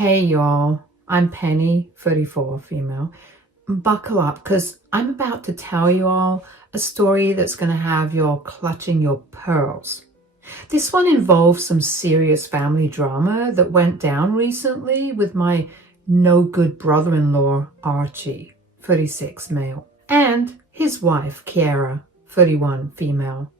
Hey y'all, I'm Penny, 34, female. Buckle up, because I'm about to tell you all a story that's going to have you all clutching your pearls. This one involves some serious family drama that went down recently with my no-good brother-in-law, Archie, 36, male, and his wife, Kiara, 31, female.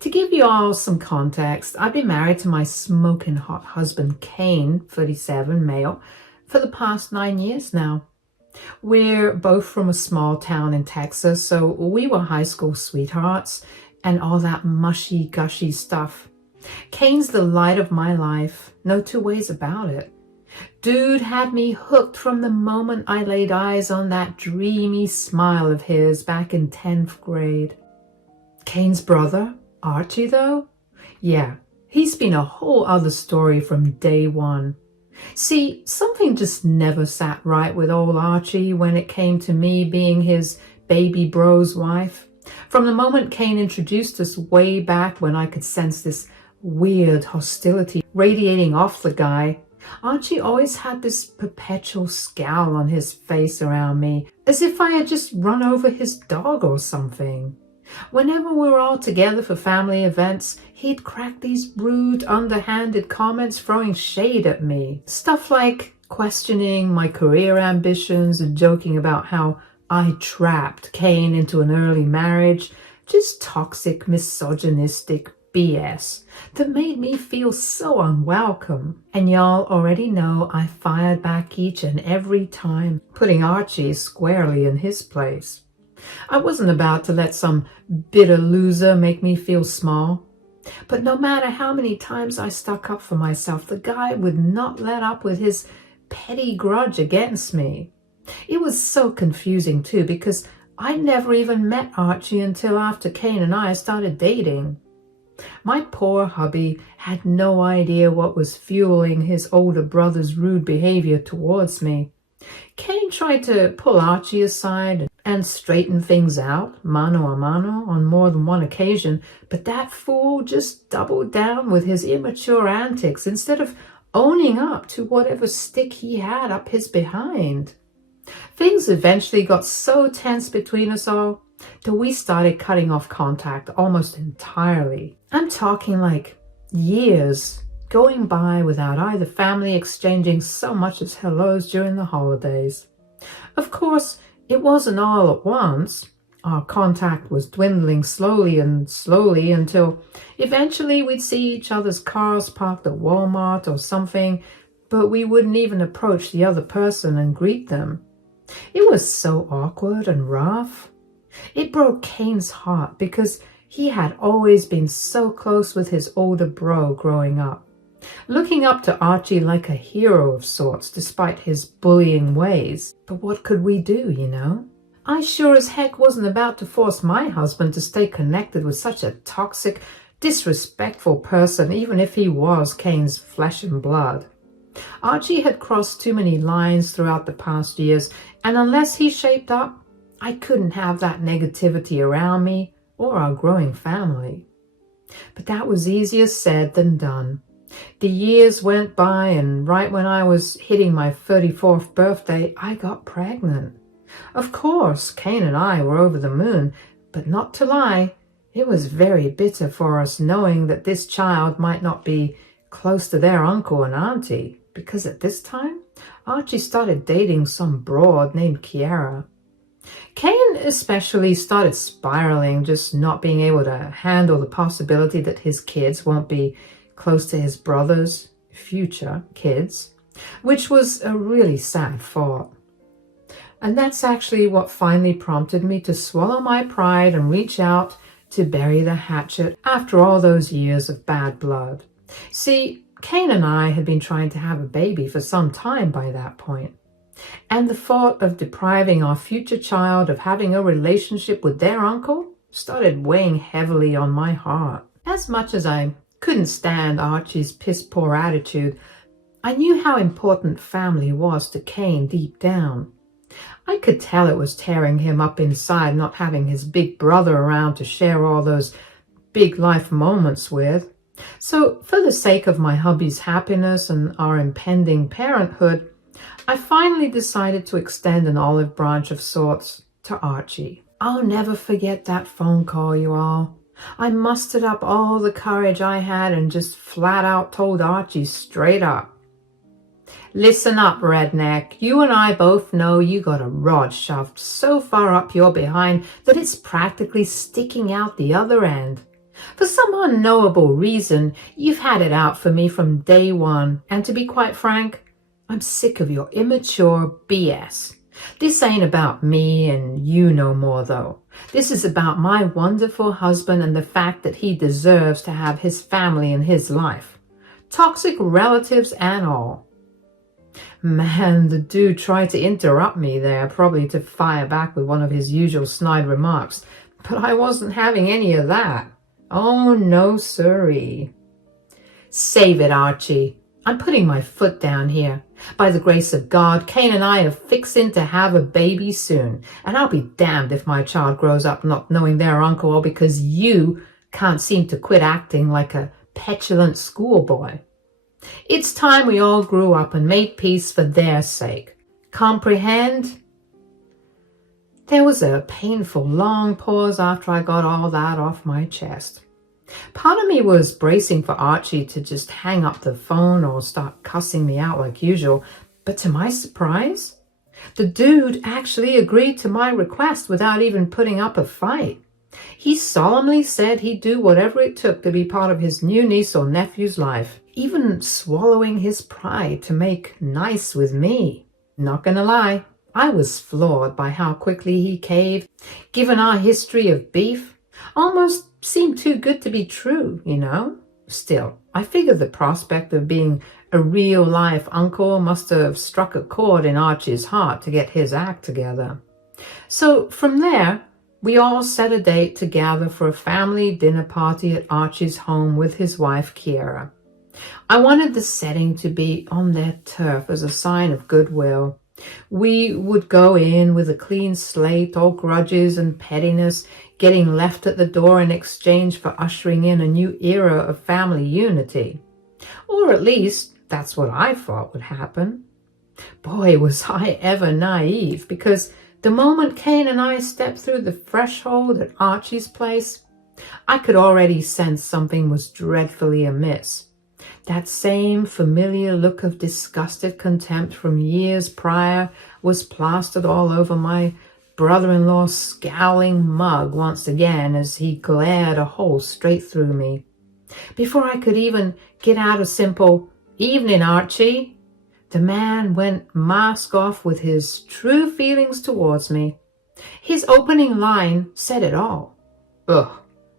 To give you all some context, I've been married to my smoking hot husband, Kane, 37, male, for the past 9 years now. We're both from a small town in Texas, so we were high school sweethearts and all that mushy-gushy stuff. Kane's the light of my life, no two ways about it. Dude had me hooked from the moment I laid eyes on that dreamy smile of his back in 10th grade. Kane's brother, Archie, though? Yeah, he's been a whole other story from day one. See, something just never sat right with old Archie when it came to me being his baby bro's wife. From the moment Kane introduced us way back when I could sense this weird hostility radiating off the guy, Archie always had this perpetual scowl on his face around me, as if I had just run over his dog or something. Whenever we were all together for family events, he'd crack these rude, underhanded comments throwing shade at me. Stuff like questioning my career ambitions and joking about how I trapped Kane into an early marriage. Just toxic, misogynistic BS that made me feel so unwelcome. And y'all already know I fired back each and every time, putting Archie squarely in his place. I wasn't about to let some bitter loser make me feel small. But no matter how many times I stuck up for myself, the guy would not let up with his petty grudge against me. It was so confusing too, because I never even met Archie until after Kane and I started dating. My poor hubby had no idea what was fueling his older brother's rude behavior towards me. Kane tried to pull Archie aside and straighten things out, mano a mano, on more than one occasion, but that fool just doubled down with his immature antics instead of owning up to whatever stick he had up his behind. Things eventually got so tense between us all that we started cutting off contact almost entirely. I'm talking like years going by without either family exchanging so much as hellos during the holidays. Of course, it wasn't all at once. Our contact was dwindling slowly until eventually we'd see each other's cars parked at Walmart or something, but we wouldn't even approach the other person and greet them. It was so awkward and rough. It broke Kane's heart because he had always been so close with his older bro growing up, looking up to Archie like a hero of sorts despite his bullying ways. But what could we do, you know? I sure as heck wasn't about to force my husband to stay connected with such a toxic, disrespectful person, even if he was Kane's flesh and blood. Archie had crossed too many lines throughout the past years, and unless he shaped up, I couldn't have that negativity around me or our growing family. But that was easier said than done. The years went by, and right when I was hitting my 34th birthday, I got pregnant. Of course, Kane and I were over the moon, but not to lie, it was very bitter for us knowing that this child might not be close to their uncle and auntie, because at this time, Archie started dating some broad named Kiara. Kane especially started spiraling, just not being able to handle the possibility that his kids won't be close to his brother's future kids, which was a really sad thought. And that's actually what finally prompted me to swallow my pride and reach out to bury the hatchet after all those years of bad blood. See, Kane and I had been trying to have a baby for some time by that point, and the thought of depriving our future child of having a relationship with their uncle started weighing heavily on my heart. As much as I couldn't stand Archie's piss-poor attitude, I knew how important family was to Kane deep down. I could tell it was tearing him up inside not having his big brother around to share all those big life moments with. So, for the sake of my hubby's happiness and our impending parenthood, I finally decided to extend an olive branch of sorts to Archie. I'll never forget that phone call, you all. I mustered up all the courage I had and just flat out told Archie straight up. Listen up, redneck. You and I both know you got a rod shoved so far up your behind that it's practically sticking out the other end. For some unknowable reason, you've had it out for me from day one, and to be quite frank, I'm sick of your immature BS. This ain't about me and you no more, though. This is about my wonderful husband and the fact that he deserves to have his family in his life. Toxic relatives and all. Man, the dude tried to interrupt me there, probably to fire back with one of his usual snide remarks, but I wasn't having any of that. Oh, no siree. Save it, Archie. I'm putting my foot down here. By the grace of God, Kane and I are fixing to have a baby soon, and I'll be damned if my child grows up not knowing their uncle all because you can't seem to quit acting like a petulant schoolboy. It's time we all grew up and made peace for their sake. Comprehend? There was a painful long pause after I got all that off my chest. Part of me was bracing for Archie to just hang up the phone or start cussing me out like usual, but to my surprise, the dude actually agreed to my request without even putting up a fight. He solemnly said he'd do whatever it took to be part of his new niece or nephew's life, even swallowing his pride to make nice with me. Not gonna lie, I was floored by how quickly he caved. Given our history of beef, almost seemed too good to be true, you know? Still, I figured the prospect of being a real-life uncle must have struck a chord in Archie's heart to get his act together. So from there, we all set a date to gather for a family dinner party at Archie's home with his wife, Kiera. I wanted the setting to be on their turf as a sign of goodwill. We would go in with a clean slate, all grudges and pettiness getting left at the door in exchange for ushering in a new era of family unity. Or at least, that's what I thought would happen. Boy, was I ever naive, because the moment Kane and I stepped through the threshold at Archie's place, I could already sense something was dreadfully amiss. That same familiar look of disgusted contempt from years prior was plastered all over my brother-in-law's scowling mug once again as he glared a hole straight through me. Before I could even get out a simple "Evening, Archie," the man went mask off with his true feelings towards me. His opening line said it all. Ugh,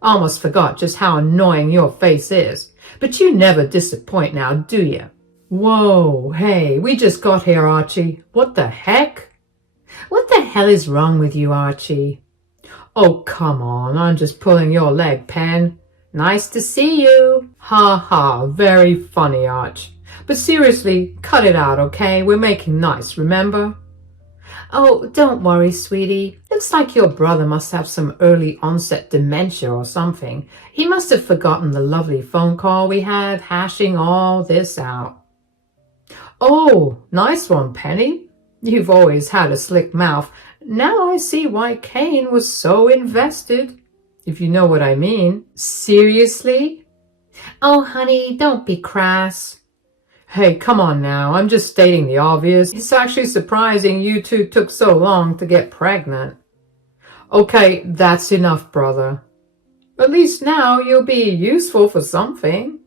almost forgot just how annoying your face is. But you never disappoint now, do you? Whoa, hey, we just got here, Archie. What the heck? What the hell is wrong with you, Archie? Oh, come on, I'm just pulling your leg, Pen. Nice to see you. Ha ha, very funny, Arch. But seriously, cut it out, okay? We're making nice, remember? Oh, don't worry, sweetie. Looks like your brother must have some early onset dementia or something. He must have forgotten the lovely phone call we had, hashing all this out. Oh, nice one, Penny. You've always had a slick mouth. Now I see why Kane was so invested, if you know what I mean. Seriously? Oh, honey, don't be crass. Hey, come on now, I'm just stating the obvious. It's actually surprising you two took so long to get pregnant. Okay, that's enough, brother. At least now you'll be useful for something.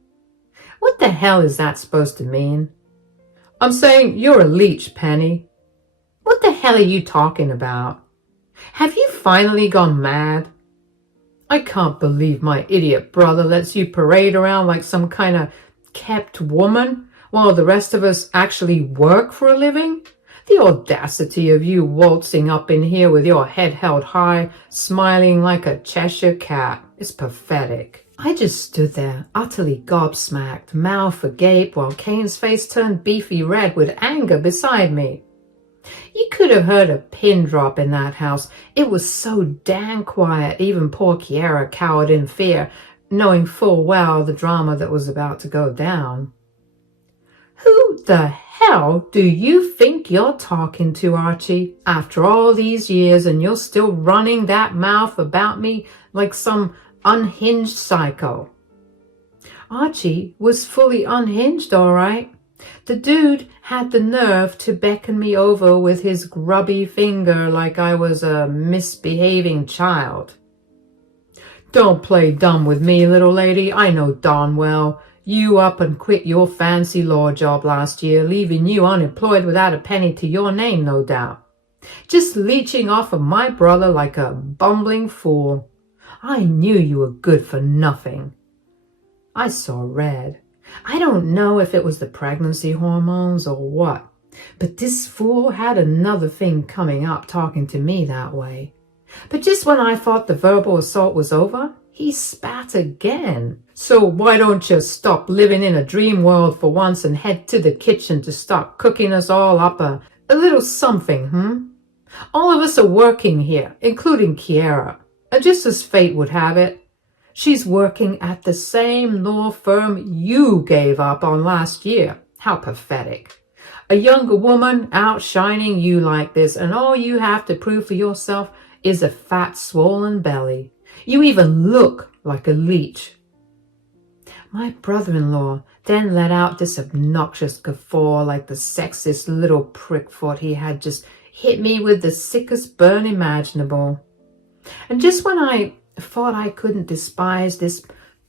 What the hell is that supposed to mean? I'm saying you're a leech, Penny. What the hell are you talking about? Have you finally gone mad? I can't believe my idiot brother lets you parade around like some kind of kept woman while the rest of us actually work for a living. The audacity of you waltzing up in here with your head held high, smiling like a Cheshire cat, is pathetic. I just stood there, utterly gobsmacked, mouth agape, while Kane's face turned beefy red with anger beside me. You could have heard a pin drop in that house. It was so damn quiet, even poor Kiera cowered in fear. knowing full well the drama that was about to go down. "Who the hell do you think you're talking to, Archie? After all these years and you're still running that mouth about me like some unhinged psycho." Archie was fully unhinged, all right. The dude had the nerve to beckon me over with his grubby finger like I was a misbehaving child. "Don't play dumb with me, little lady. I know darn well you up and quit your fancy law job last year, leaving you unemployed without a penny to your name, no doubt. Just leeching off of my brother like a bumbling fool. I knew you were good for nothing." I saw red. I don't know if it was the pregnancy hormones or what, but this fool had another thing coming up talking to me that way. But just when I thought the verbal assault was over, he spat again. "So why don't you stop living in a dream world for once and head to the kitchen to start cooking us all up a little something, All of us are working here, including Kiera, and just as fate would have it, she's working at the same law firm you gave up on last year. How pathetic. A younger woman outshining you like this, and all you have to prove for yourself is a fat, swollen belly. You even look like a leech." My brother-in-law then let out this obnoxious guffaw like the sexist little prickfoot he had just hit me with the sickest burn imaginable. And just when I thought I couldn't despise this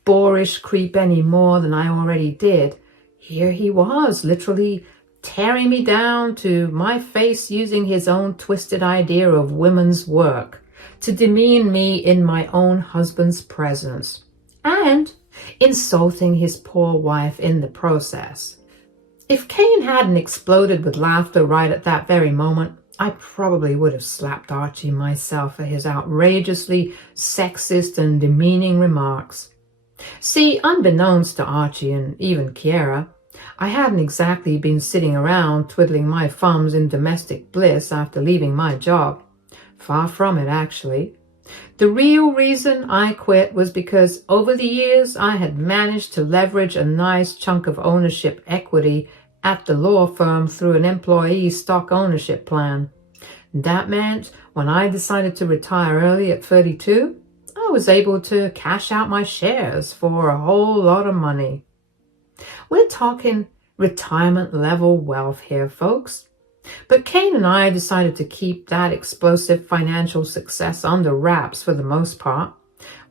boorish creep any more than I already did, here he was, literally tearing me down to my face using his own twisted idea of women's work to demean me in my own husband's presence, and insulting his poor wife in the process. If Cain hadn't exploded with laughter right at that very moment, I probably would have slapped Archie myself for his outrageously sexist and demeaning remarks. See, unbeknownst to Archie and even Kiera, I hadn't exactly been sitting around twiddling my thumbs in domestic bliss after leaving my job. Far from it, actually. The real reason I quit was because over the years I had managed to leverage a nice chunk of ownership equity at the law firm through an employee stock ownership plan. That meant when I decided to retire early at 32, I was able to cash out my shares for a whole lot of money. We're talking retirement level wealth here, folks. But Cain and I decided to keep that explosive financial success under wraps for the most part.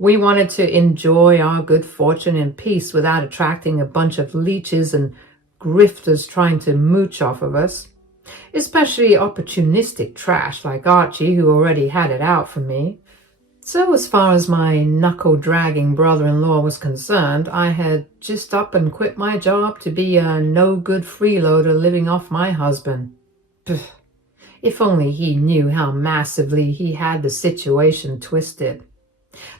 We wanted to enjoy our good fortune in peace without attracting a bunch of leeches and grifters trying to mooch off of us, especially opportunistic trash like Archie, who already had it out for me. So as far as my knuckle-dragging brother-in-law was concerned, I had just up and quit my job to be a no-good freeloader living off my husband. Pfft. If only he knew how massively he had the situation twisted.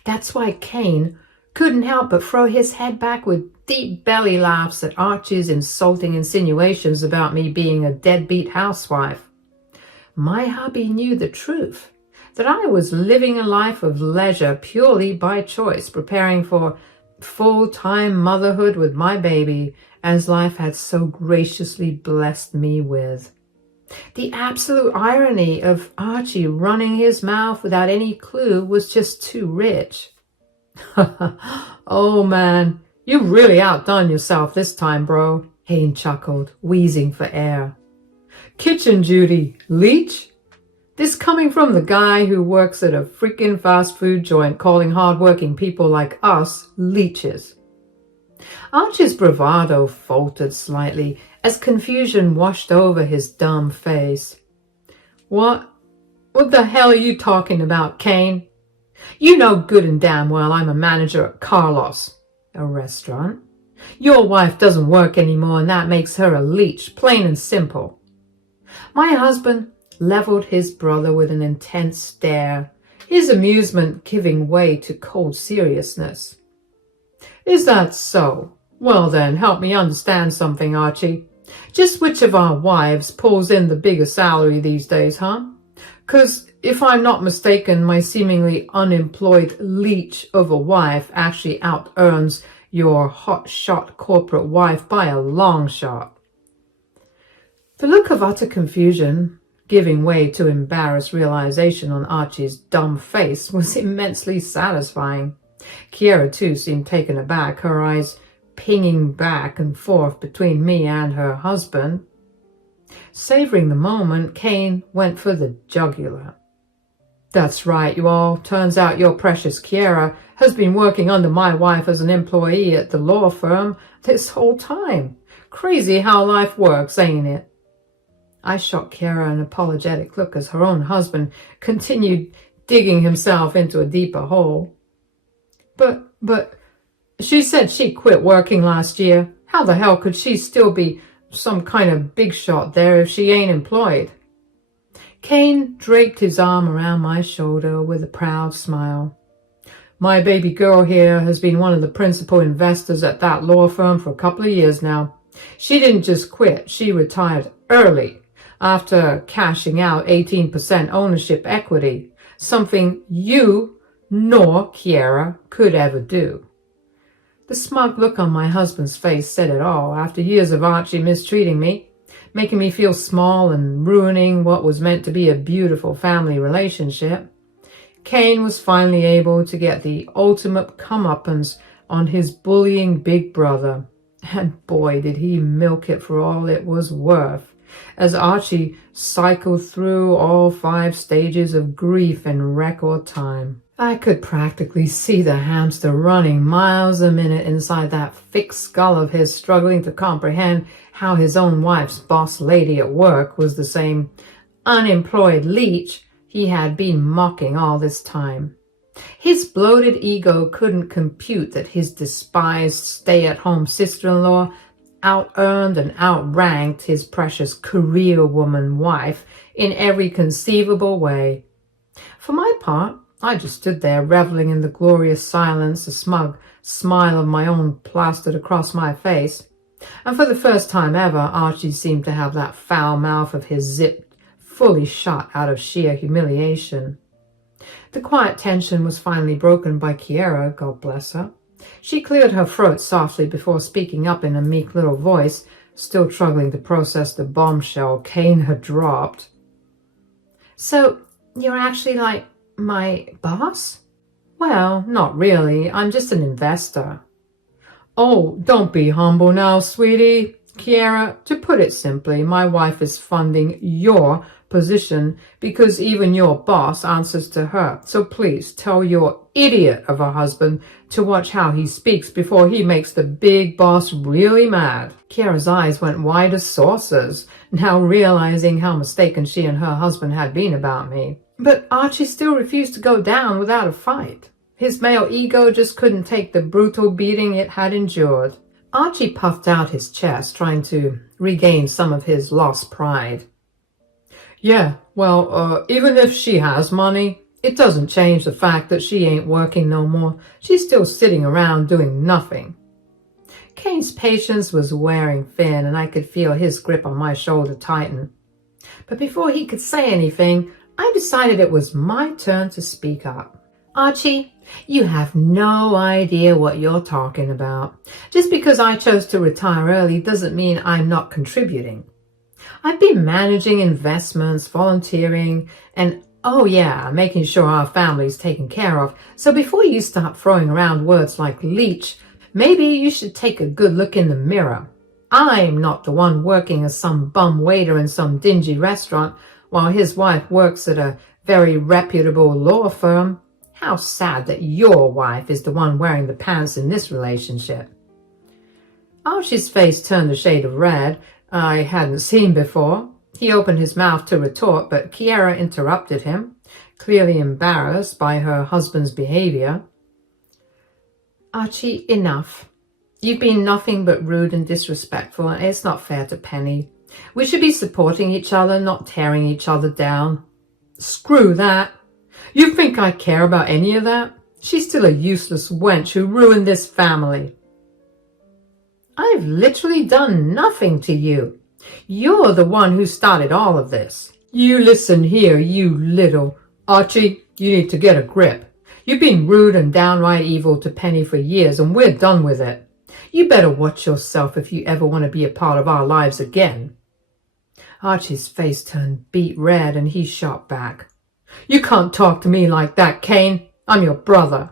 That's why Cain couldn't help but throw his head back with deep belly laughs at Archie's insulting insinuations about me being a deadbeat housewife. My hubby knew the truth, that I was living a life of leisure purely by choice, preparing for full-time motherhood with my baby, as life had so graciously blessed me with. The absolute irony of Archie running his mouth without any clue was just too rich. "Oh man, you've really outdone yourself this time, bro," Cain chuckled, wheezing for air. "Kitchen duty, Leech? This coming from the guy who works at a freaking fast food joint calling hard-working people like us leeches." Archie's bravado faltered slightly as confusion washed over his dumb face. What the hell are you talking about, Cain? You know good and damn well I'm a manager at Carlos, a restaurant. Your wife doesn't work anymore, and that makes her a leech, plain and simple." My husband leveled his brother with an intense stare, his amusement giving way to cold seriousness. "Is that so? Well then, help me understand something, Archie. Just which of our wives pulls in the bigger salary these days, huh? 'Cause if I'm not mistaken, my seemingly unemployed leech of a wife actually out-earns your hot-shot corporate wife by a long shot." The look of utter confusion, giving way to embarrassed realization on Archie's dumb face, was immensely satisfying. Kiera, too, seemed taken aback, her eyes pinging back and forth between me and her husband. Savoring the moment, Kane went for the jugular. "That's right, you all. Turns out your precious Kiera has been working under my wife as an employee at the law firm this whole time. Crazy how life works, ain't it?" I shot Kiera an apologetic look as her own husband continued digging himself into a deeper hole. But, she said she quit working last year. How the hell could she still be some kind of big shot there if she ain't employed?" Kane draped his arm around my shoulder with a proud smile. "My baby girl here has been one of the principal investors at that law firm for a couple of years now. She didn't just quit, she retired early after cashing out 18% ownership equity, something you nor Kiera could ever do." The smug look on my husband's face said it all. After years of Archie mistreating me, making me feel small and ruining what was meant to be a beautiful family relationship, Kane was finally able to get the ultimate comeuppance on his bullying big brother. And boy, did he milk it for all it was worth, as Archie cycled through all 5 stages of grief in record time. I could practically see the hamster running miles a minute inside that thick skull of his, struggling to comprehend how his own wife's boss lady at work was the same unemployed leech he had been mocking all this time. His bloated ego couldn't compute that his despised stay-at-home sister-in-law out-earned and outranked his precious career woman wife in every conceivable way. For my part, I just stood there reveling in the glorious silence, a smug smile of my own plastered across my face. And for the first time ever, Archie seemed to have that foul mouth of his zipped fully shut out of sheer humiliation. The quiet tension was finally broken by Kiera, God bless her. She cleared her throat softly before speaking up in a meek little voice, still struggling to process the bombshell Kane had dropped. "So, you're actually like my boss?" "Well, not really. I'm just an investor." "Oh, don't be humble now, sweetie." "Kiera, to put it simply, my wife is funding your position because even your boss answers to her. So please tell your idiot of a husband to watch how he speaks before he makes the big boss really mad." Kiera's eyes went wide as saucers, now realizing how mistaken she and her husband had been about me. But Archie still refused to go down without a fight. His male ego just couldn't take the brutal beating it had endured. Archie puffed out his chest, trying to regain some of his lost pride. "Yeah, well, even if she has money, it doesn't change the fact that she ain't working no more. She's still sitting around doing nothing." Kane's patience was wearing thin, and I could feel his grip on my shoulder tighten. But before he could say anything, I decided it was my turn to speak up. "Archie, you have no idea what you're talking about. Just because I chose to retire early doesn't mean I'm not contributing. I've been managing investments, volunteering, and oh yeah, making sure our family's taken care of. So before you start throwing around words like leech, maybe you should take a good look in the mirror. I'm not the one working as some bum waiter in some dingy restaurant while his wife works at a very reputable law firm. How sad that your wife is the one wearing the pants in this relationship." Archie's face turned a shade of red I hadn't seen before. He opened his mouth to retort, but Kiera interrupted him, clearly embarrassed by her husband's behavior. "Archie, enough. You've been nothing but rude and disrespectful, and it's not fair to Penny. We should be supporting each other, not tearing each other down." "Screw that. You think I care about any of that? She's still a useless wench who ruined this family." "I've literally done nothing to you. You're the one who started all of this." "You listen here, you little Archie, you need to get a grip. You've been rude and downright evil to Penny for years, and we're done with it. You better watch yourself if you ever want to be a part of our lives again. Archie's face turned beet red, and he shot back. You can't talk to me like that, Kane. I'm your brother.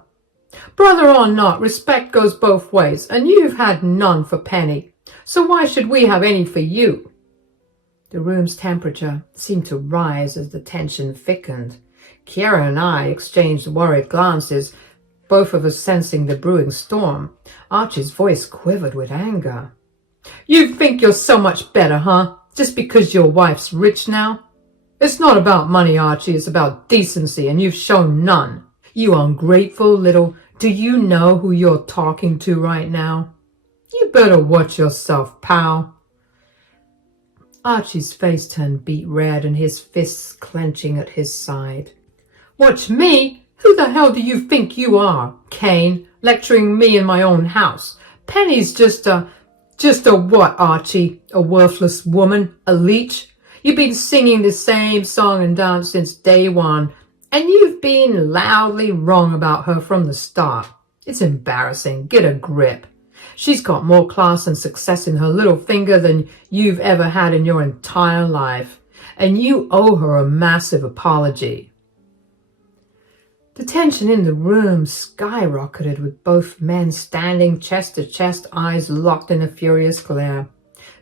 Brother or not, respect goes both ways, and you've had none for Penny, so why should we have any for you? The room's temperature seemed to rise as the tension thickened. Kiera and I exchanged worried glances, both of us sensing the brewing storm. Archie's voice quivered with anger. You think you're so much better, huh? Just because your wife's rich now? It's not about money, Archie, it's about decency, and you've shown none. You ungrateful little... Do you know who you're talking to right now? You better watch yourself, pal. Archie's face turned beet red and his fists clenching at his side. Watch me? Who the hell do you think you are, Kane, lecturing me in my own house? Penny's just a what, Archie? A worthless woman? A leech? You've been singing the same song and dance since day one, and you've been loudly wrong about her from the start. It's embarrassing. Get a grip. She's got more class and success in her little finger than you've ever had in your entire life, and you owe her a massive apology. The tension in the room skyrocketed with both men standing chest to chest, eyes locked in a furious glare.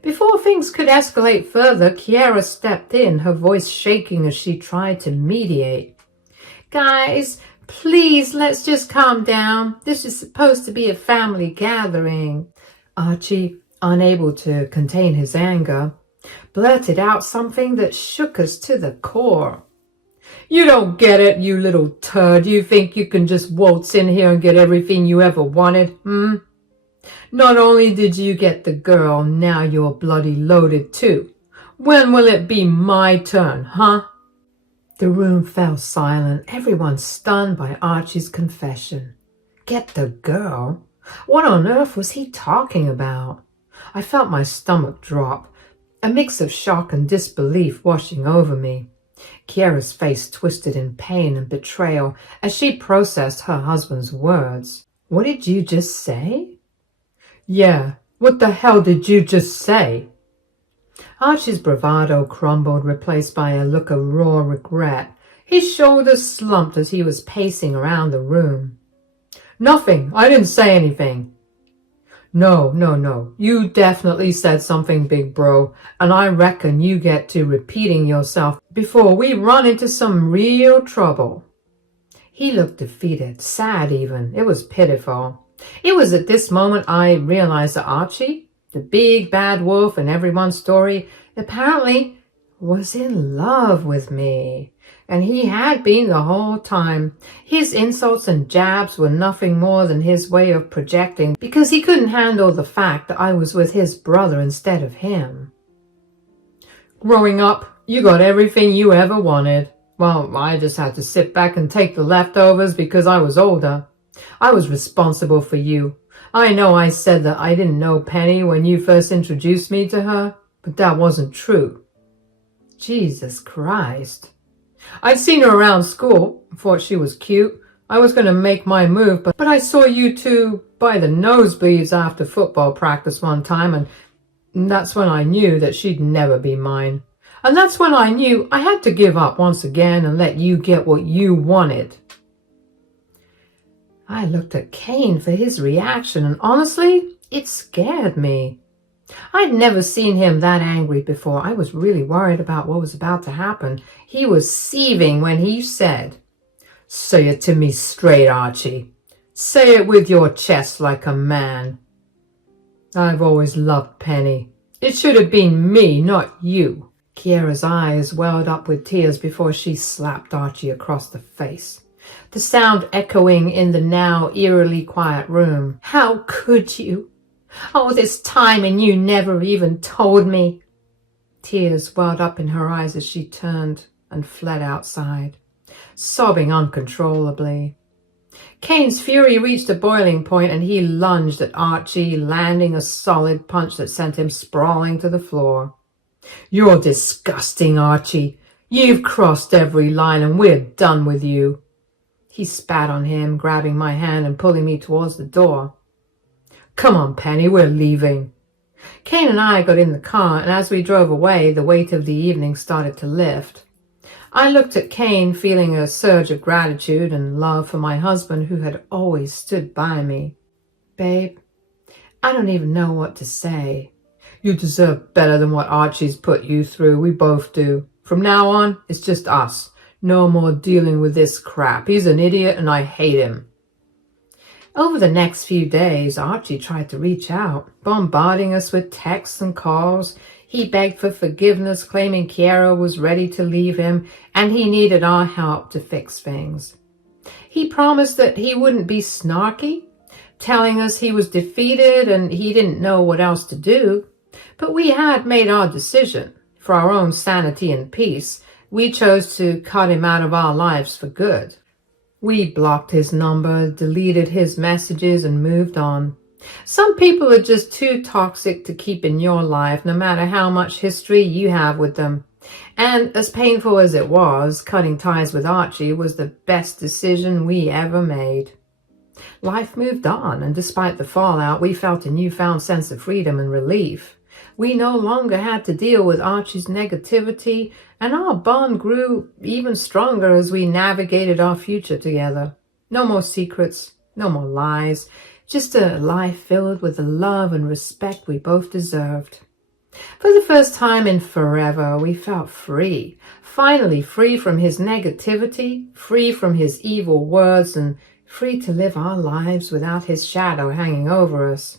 Before things could escalate further, Kiera stepped in, her voice shaking as she tried to mediate. Guys, please, let's just calm down. This is supposed to be a family gathering. Archie, unable to contain his anger, blurted out something that shook us to the core. You don't get it, you little turd. You think you can just waltz in here and get everything you ever wanted, Not only did you get the girl, now you're bloody loaded too. When will it be my turn, huh? The room fell silent, everyone stunned by Archie's confession. Get the girl? What on earth was he talking about? I felt my stomach drop, a mix of shock and disbelief washing over me. Kiera's face twisted in pain and betrayal as she processed her husband's words. What did you just say? Yeah, what the hell did you just say? Archie's bravado crumbled, replaced by a look of raw regret. His shoulders slumped as he was pacing around the room. Nothing. I didn't say anything. No. You definitely said something, big bro, and I reckon you get to repeating yourself before we run into some real trouble. He looked defeated, sad even. It was pitiful. It was at this moment I realized that Archie, the big bad wolf in everyone's story, apparently was in love with me. And he had been the whole time. His insults and jabs were nothing more than his way of projecting, because he couldn't handle the fact that I was with his brother instead of him. Growing up, you got everything you ever wanted. Well, I just had to sit back and take the leftovers because I was older. I was responsible for you. I know I said that I didn't know Penny when you first introduced me to her, but that wasn't true. Jesus Christ. I'd seen her around school, thought she was cute. I was going to make my move, but I saw you two by the nosebleeds after football practice one time, and that's when I knew that she'd never be mine. And that's when I knew I had to give up once again and let you get what you wanted. I looked at Kane for his reaction, and honestly, it scared me. I'd never seen him that angry before. I was really worried about what was about to happen. He was seething when he said, "Say it to me straight, Archie. Say it with your chest like a man." I've always loved Penny. It should have been me, not you. Kiera's eyes welled up with tears before she slapped Archie across the face, the sound echoing in the now eerily quiet room. How could you? All this time and you never even told me. Tears welled up in her eyes as she turned and fled outside, sobbing uncontrollably. Kane's fury reached a boiling point and he lunged at Archie, landing a solid punch that sent him sprawling to the floor. You're disgusting, Archie. You've crossed every line and we're done with you. He spat on him, grabbing my hand and pulling me towards the door. Come on, Penny, we're leaving. Kane and I got in the car, and as we drove away, the weight of the evening started to lift. I looked at Kane, feeling a surge of gratitude and love for my husband who had always stood by me. Babe, I don't even know what to say. You deserve better than what Archie's put you through. We both do. From now on, it's just us. No more dealing with this crap. He's an idiot and I hate him. Over the next few days, Archie tried to reach out, bombarding us with texts and calls. He begged for forgiveness, claiming Kiera was ready to leave him and he needed our help to fix things. He promised that he wouldn't be snarky, telling us he was defeated and he didn't know what else to do. But we had made our decision. For our own sanity and peace, we chose to cut him out of our lives for good. We blocked his number, deleted his messages, and moved on. Some people are just too toxic to keep in your life, no matter how much history you have with them. And as painful as it was, cutting ties with Archie was the best decision we ever made. Life moved on, and despite the fallout, we felt a newfound sense of freedom and relief. We no longer had to deal with Archie's negativity, and our bond grew even stronger as we navigated our future together. No more secrets, no more lies, just a life filled with the love and respect we both deserved. For the first time in forever, we felt free, finally free from his negativity, free from his evil words, and free to live our lives without his shadow hanging over us.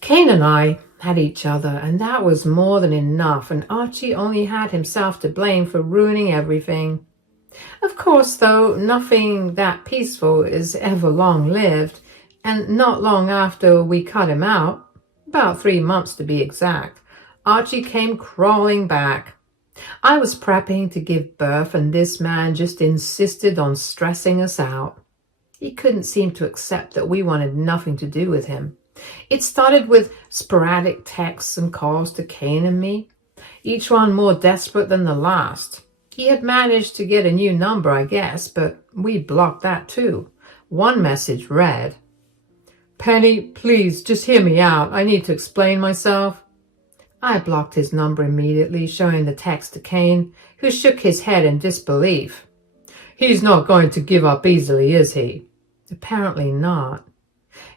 Kane and I had each other, and that was more than enough, and Archie only had himself to blame for ruining everything. Of course, though, nothing that peaceful is ever long-lived, and not long after we cut him out, about 3 months to be exact, Archie came crawling back. I was prepping to give birth, and this man just insisted on stressing us out. He couldn't seem to accept that we wanted nothing to do with him. It started with sporadic texts and calls to Kane and me, each one more desperate than the last. He had managed to get a new number, I guess, but we blocked that too. One message read, "Penny, please, just hear me out. I need to explain myself." I blocked his number immediately, showing the text to Kane, who shook his head in disbelief. "He's not going to give up easily, is he?" Apparently not.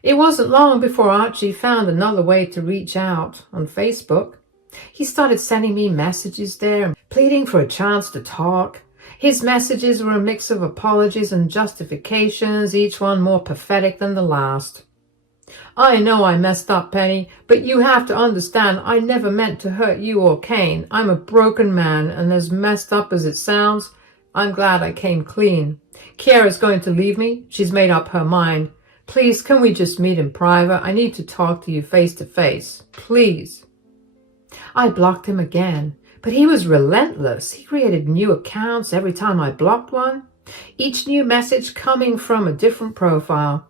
It wasn't long before Archie found another way to reach out on Facebook. He started sending me messages there, pleading for a chance to talk. His messages were a mix of apologies and justifications, each one more pathetic than the last. "I know I messed up, Penny, but you have to understand I never meant to hurt you or Kane. I'm a broken man, and as messed up as it sounds, I'm glad I came clean. Kiera's going to leave me. She's made up her mind. Please, can we just meet in private? I need to talk to you face to face. Please." I blocked him again, but he was relentless. He created new accounts every time I blocked one, each new message coming from a different profile.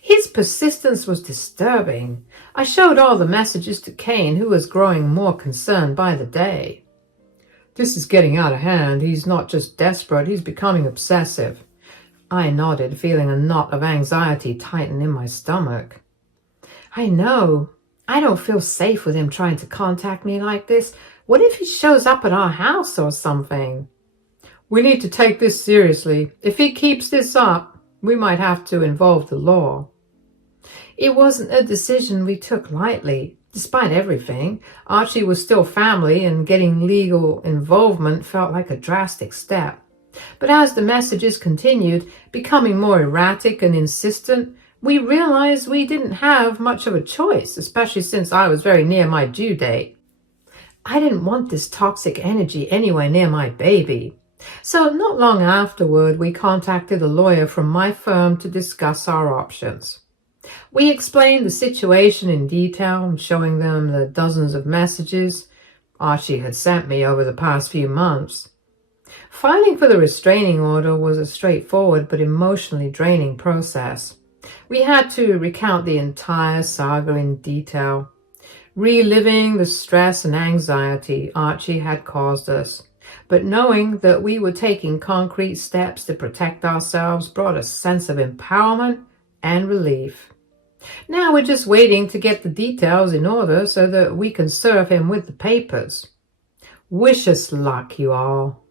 His persistence was disturbing. I showed all the messages to Kane, who was growing more concerned by the day. "This is getting out of hand. He's not just desperate, he's becoming obsessive." I nodded, feeling a knot of anxiety tighten in my stomach. "I know. I don't feel safe with him trying to contact me like this. What if he shows up at our house or something?" "We need to take this seriously. If he keeps this up, we might have to involve the law." It wasn't a decision we took lightly. Despite everything, Archie was still family, and getting legal involvement felt like a drastic step. But as the messages continued, becoming more erratic and insistent, we realized we didn't have much of a choice, especially since I was very near my due date. I didn't want this toxic energy anywhere near my baby. So not long afterward, we contacted a lawyer from my firm to discuss our options. We explained the situation in detail, showing them the dozens of messages Archie had sent me over the past few months. Filing for the restraining order was a straightforward but emotionally draining process. We had to recount the entire saga in detail, reliving the stress and anxiety Archie had caused us. But knowing that we were taking concrete steps to protect ourselves brought a sense of empowerment and relief. Now we're just waiting to get the details in order so that we can serve him with the papers. Wish us luck, you all.